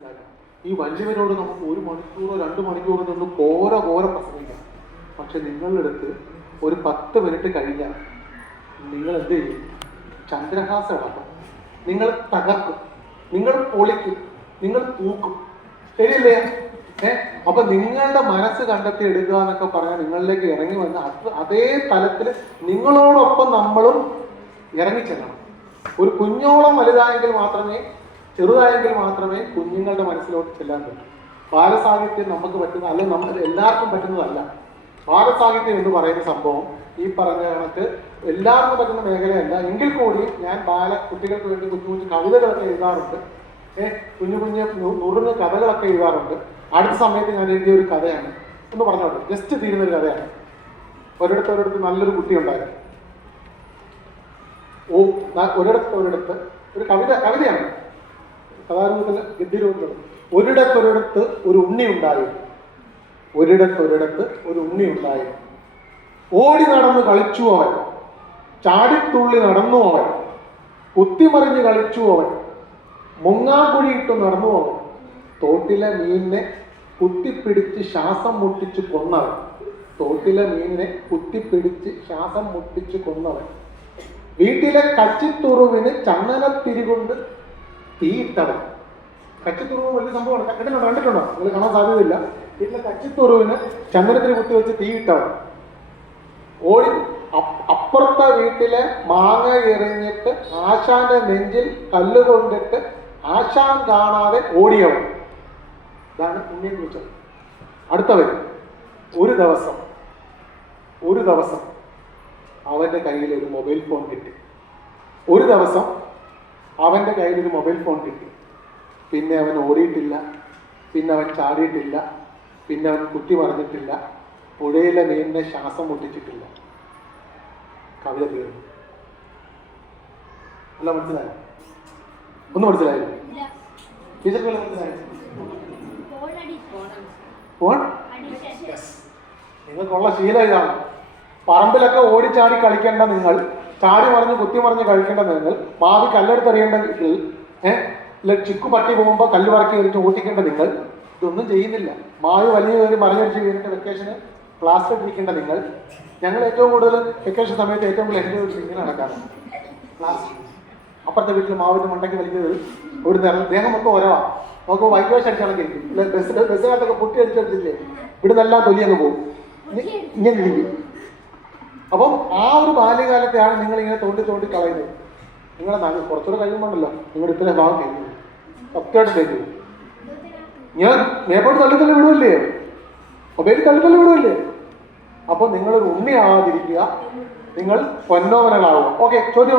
ഈ വലിയവരോട് നമുക്ക് 1 മണിക്കൂറോ 2 മണിക്കൂറോ നിന്ന് കോര പ്രസംഗിക്കാം. പക്ഷെ നിങ്ങളുടെ അടുത്ത് ഒരു 10 മിനിറ്റ് കഴിഞ്ഞാൽ നിങ്ങൾ എന്ത് ചെയ്യും? ചന്ദ്രഹാസം ഇളക്കും, നിങ്ങൾ തകർക്കും, നിങ്ങൾ പൊളിക്കും, നിങ്ങൾ തൂക്കും. ശരിയല്ലേ? അപ്പൊ നിങ്ങളുടെ മനസ്സ് കണ്ടെത്തി എടുക്കുക എന്നൊക്കെ പറഞ്ഞാൽ നിങ്ങളിലേക്ക് ഇറങ്ങി വന്ന് അതേ തലത്തിൽ നിങ്ങളോടൊപ്പം നമ്മളും ഇറങ്ങിച്ചെല്ലണം. ഒരു കുഞ്ഞോളം വലുതായെങ്കിൽ മാത്രമേ, ചെറുതായെങ്കിൽ മാത്രമേ കുഞ്ഞുങ്ങളുടെ മനസ്സിലോട്ട് ചെല്ലാൻ പറ്റൂ. ബാലസാഹിത്യം നമുക്ക് പറ്റുന്ന, അല്ലെങ്കിൽ നമ്മൾ എല്ലാവർക്കും പറ്റുന്നതല്ല. ബാലസാഹിത്യം എന്ന് പറയുന്ന സംഭവം ഈ പറഞ്ഞ കണക്ക് എല്ലാവർക്കും പറ്റുന്ന മേഖലയല്ല. എങ്കിൽ കൂടി ഞാൻ കുട്ടികൾക്ക് വേണ്ടി കുഞ്ഞു കവിതകളൊക്കെ എഴുതാറുണ്ട്. കുഞ്ഞു നുറുങ്ങ് കഥകളൊക്കെ എഴുതാറുണ്ട്. അടുത്ത സമയത്ത് ഞാൻ എഴുതിയ ഒരു കഥയാണ്, ഒന്ന് പറഞ്ഞോട്ടെ, ജസ്റ്റ് തീരുന്നൊരു കഥയാണ്. ഒരിടത്ത് നല്ലൊരു കുട്ടി ഉണ്ടായിരുന്നു. ഒരിടത്ത് ഒരു കവിതയാണ്, കഥാരൂപത്തിൽ ഗദ്യരൂപത്തിൽ. ഒരിടത്തൊരിടത്ത് ഒരു ഉണ്ണി ഉണ്ടായിരുന്നു. ഒരിടത്തൊരിടത്ത് ഒരു ഉണ്ണി ഉണ്ടായിരുന്നു. ഓടി നടന്ന് കളിച്ചു അവൻ, ചാടിത്തുള്ളി നടന്നു അവൻ, കുത്തിമറിഞ്ഞ് കളിച്ചു അവൻ, മുങ്ങാക്കുഴിയിട്ട് നടന്നു അവൻ, തോട്ടിലെ മീനിനെ കുത്തിപ്പിടിച്ച് ശ്വാസം മുട്ടിച്ച് കൊന്നവൻ. തോട്ടിലെ മീനിനെ കുത്തിപ്പിടിച്ച് ശ്വാസം മുട്ടിച്ച് കൊന്നവൻ. വീട്ടിലെ കച്ചിത്തുറുവിന് ചന്ദനത്തിരികൊണ്ട് തീയിട്ടവൻ. കച്ചിത്തുറുവ് വലിയ സംഭവമാണ്, കണ്ടിട്ടുണ്ടോ? നിങ്ങൾ കാണാൻ സാധ്യതയില്ല. വീട്ടിലെ കച്ചിത്തുറുവിന് ചന്ദനത്തിന് കുത്തിവെച്ച് തീയിട്ടവൻ. അപ്പുറത്തെ വീട്ടിലെ മാങ്ങ എറിഞ്ഞിട്ട് ആശാന്റെ നെഞ്ചിൽ കല്ലുകൊണ്ടിട്ട് ആശാൻ കാണാതെ ഓടിയവൻ. ഇതാണ് ഉണ്ണിയെ കുറിച്ചത്. അടുത്തവൻ ഒരു ദിവസം അവന്റെ കയ്യിൽ ഒരു മൊബൈൽ ഫോൺ കിട്ടി. ഒരു ദിവസം അവന്റെ കയ്യിൽ ഒരു മൊബൈൽ ഫോൺ കിട്ടി. പിന്നെ അവൻ ഓടിയിട്ടില്ല, പിന്നെ അവൻ ചാടിയിട്ടില്ല, പിന്നെ അവൻ കുത്തി മറിഞ്ഞിട്ടില്ല, പുഴയിലെ മീനിനെ ശ്വാസം മുട്ടിച്ചിട്ടില്ല. കവിത തീർന്നു. അല്ല, മനസ്സിലായോ? ഒന്ന് മനസ്സിലായോ? ടീച്ചർക്ക് മനസ്സിലായോ? ഫോൺ നിങ്ങൾക്കുള്ള ശീലം ഇതാണ്. പറമ്പിലൊക്കെ ഓടിച്ചാടി കളിക്കേണ്ട നിങ്ങൾ, ചാടി മറിഞ്ഞ് കുത്തി മറിഞ്ഞ് കഴിക്കേണ്ട നിങ്ങൾ, മാവി കല്ലെടുത്തെറിയേണ്ട ചിക്കു പട്ടി പോകുമ്പോൾ കല്ല് പറക്കി എറിഞ്ഞ് ഓട്ടിക്കേണ്ട നിങ്ങൾ ഇതൊന്നും ചെയ്യുന്നില്ല. മാവി വലിയ ഒരു മറിഞ്ഞടിച്ച് വീണിട്ട് വെക്കേഷന് ക്ലാസ് ഇരിക്കേണ്ട നിങ്ങൾ. ഞങ്ങൾ ഏറ്റവും കൂടുതൽ വെക്കേഷൻ സമയത്ത് ഏറ്റവും കൂടുതൽ എൻ്റെ വീട്ടിൽ ഇങ്ങനെ നടക്കാറുണ്ട്. ക്ലാസ് അപ്പുറത്തെ വീട്ടിൽ മാവിൻ്റെ മണ്ടയ്ക്ക് വലിക്കുന്നത് ഒരു ദേഹം മൊത്തം ഓരവാ. നമുക്ക് വൈദ്യുവേഷം അടിച്ചാണെങ്കിൽ ഇരിക്കും. ബസ്സിനകത്തൊക്കെ പൊട്ടി അടിച്ചടിച്ചില്ലേ, ഇവിടുന്നെല്ലാം തൊലി അങ്ങ് പോകും, ഇങ്ങനെ ഇരിക്കും. അപ്പം ആ ഒരു ബാല്യകാലത്തെയാണ് നിങ്ങളിങ്ങനെ തോണ്ടി കളയുന്നത്. നിങ്ങളെ കുറച്ചുകൂടെ കഴിയുമ്പോണ്ടല്ലോ നിങ്ങളുടെ ഇത്രയും ഭാഗം കഴിഞ്ഞു, സത്യമായിട്ട് കഴിഞ്ഞു. ഞാൻ മേപ്പോട്ട് തള്ളി വിടുമല്ലേ, മൊബൈൽ തള്ളി വിടുമല്ലേ. അപ്പോൾ നിങ്ങളൊരു ഉണ്ണിയാവാതിരിക്കുക, നിങ്ങൾ പൊന്നോമനകളാവുക. ഓക്കെ, ചോദ്യം